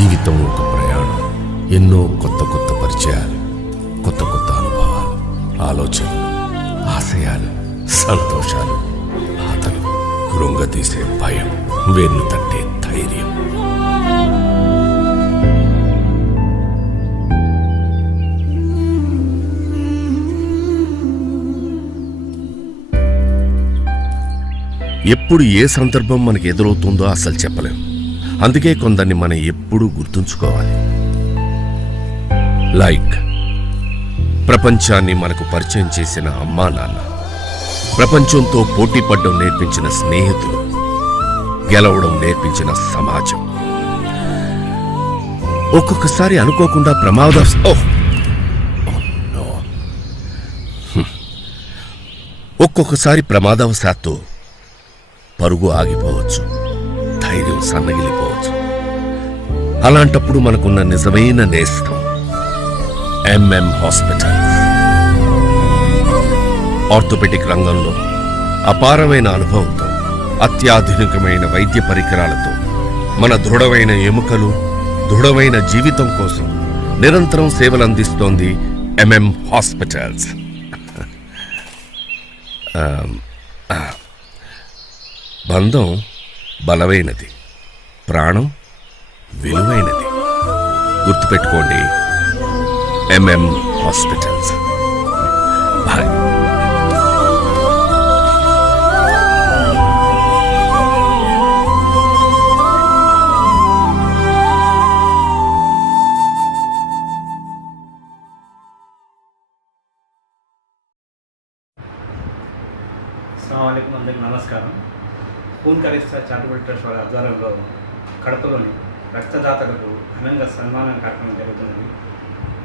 జీవితం ఒక ప్రయాణం. ఎన్నో కొత్త కొత్త పరిచయాలు, కొత్త కొత్త అనుభవాలు, ఆలోచనలు, ఆశయాలు, సంతోషాలు, బాధలు, కృంగతీసే భయం, వెన్ను తట్టే ధైర్యం. ఎప్పుడు ఏ సందర్భం మనకు ఎదురవుతుందో అసలు చెప్పలేం. అందుకే కొందరిని మనం ఎప్పుడూ గుర్తుంచుకోవాలి. లైక్ ప్రపంచాన్ని మనకు పరిచయం చేసిన అమ్మా నాన్న, ప్రపంచంతో పోటీ పడడం నేర్పించిన స్నేహితులు, గెలవడం నేర్పించిన సమాజం. ఒక్కొక్కసారి అనుకోకుండా ఒక్కొక్కసారి ప్రమాదవశాత్తు పరుగు ఆగిపోవచ్చు, ధైర్యం సన్నగిలిపోవచ్చు. అలాంటప్పుడు మనకున్న నిజమైన నేస్తం ఎంఎం హాస్పిటల్స్. ఆర్థోపెడిక్ రంగంలో అపారమైన అనుభవంతో, అత్యాధునికమైన వైద్య పరికరాలతో మన దృఢమైన ఎముకలు, దృఢమైన జీవితం కోసం నిరంతరం సేవలందిస్తోంది ఎంఎం హాస్పిటల్స్. బంధం బలమైనది, ప్రాణం విలువైనది. గుర్తుపెట్టుకోండి, ఎంఎం హాస్పిటల్స్. బాయ్. అస్సలాముఅలైకుం, అందరికీ నమస్కారం. ఖూన్ ఖలీసా చారిటబుల్ ట్రస్ట్ వారి ఆధ్వర్యంలో కడపలోని రక్తదాతలకు ఘనంగా సన్మానం కార్యక్రమం జరుగుతున్నది.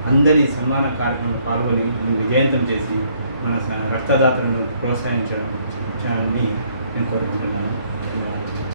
అందరి సన్మాన కార్యక్రమంలో పాల్గొని విజయవంతం చేసి మన రక్తదాతలను ప్రోత్సహించడాన్ని నేను కోరుకుంటున్నాను.